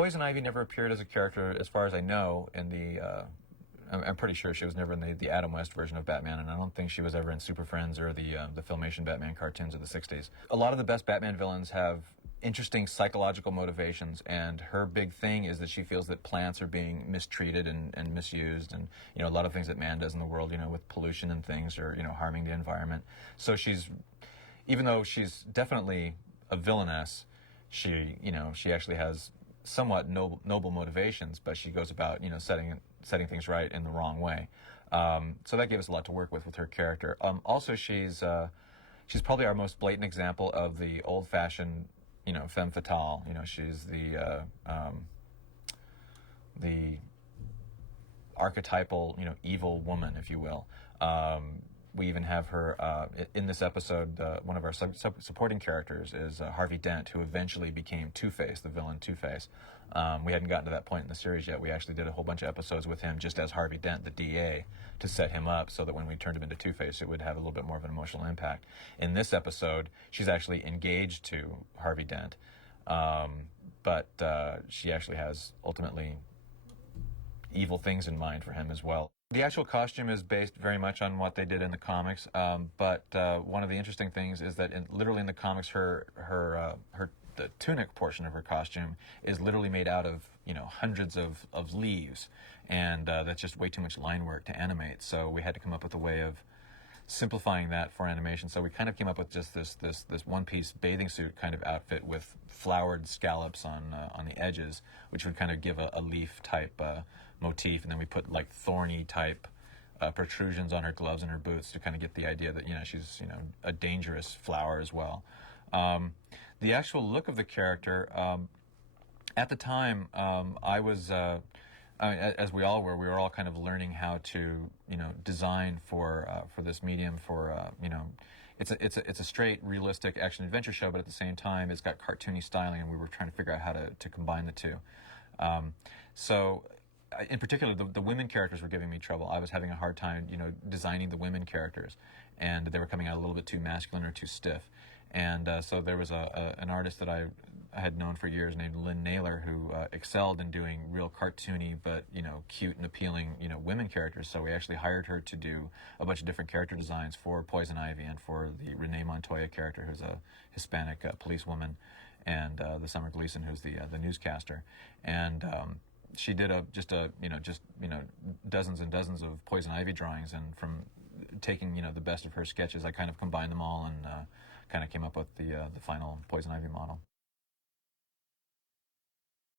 Poison Ivy never appeared as a character, as far as I know, in the. I'm pretty sure she was never in the Adam West version of Batman, and I don't think she was ever in Super Friends or the Filmation Batman cartoons of the '60s. A lot of the best Batman villains have interesting psychological motivations, and her big thing is that she feels that plants are being mistreated and misused, and a lot of things that man does in the world, with pollution and things, are harming the environment. So even though she's definitely a villainess, she actually has somewhat noble motivations, but she goes about setting things right in the wrong way. So that gave us a lot to work with her character. Also, she's probably our most blatant example of the old-fashioned femme fatale. She's the archetypal evil woman, if you will. We even have her in this episode. One of our supporting characters is Harvey Dent, who eventually became Two-Face, the villain Two-Face. We hadn't gotten to that point in the series yet. We actually did a whole bunch of episodes with him just as Harvey Dent, the DA, to set him up so that when we turned him into Two-Face, it would have a little bit more of an emotional impact. In this episode, she's actually engaged to Harvey Dent, but she actually has ultimately evil things in mind for him as well. The actual costume is based very much on what they did in the comics, but one of the interesting things is that literally in the comics, the tunic portion of her costume is literally made out of hundreds of leaves, and that's just way too much line work to animate. So we had to come up with a way of simplifying that for animation. So we kind of came up with just this one-piece bathing suit kind of outfit with flowered scallops on the edges, which would kind of give a leaf type motif, and then we put like thorny type protrusions on her gloves and her boots to kind of get the idea that she's a dangerous flower as well. The actual look of the character at the time, I was. As we all were, we were all kind of learning how to, design for this medium. It's a straight, realistic action adventure show, but at the same time, it's got cartoony styling, and we were trying to figure out how to combine the two. In particular, the women characters were giving me trouble. I was having a hard time, designing the women characters, and they were coming out a little bit too masculine or too stiff. And so there was an artist that I had known for years named Lynn Naylor, who excelled in doing real cartoony but cute and appealing women characters. So we actually hired her to do a bunch of different character designs for Poison Ivy and for the Renee Montoya character, who's a Hispanic policewoman, and the Summer Gleason, who's the newscaster. And she did dozens and dozens of Poison Ivy drawings, and from taking the best of her sketches, I kind of combined them all and kind of came up with the final Poison Ivy model.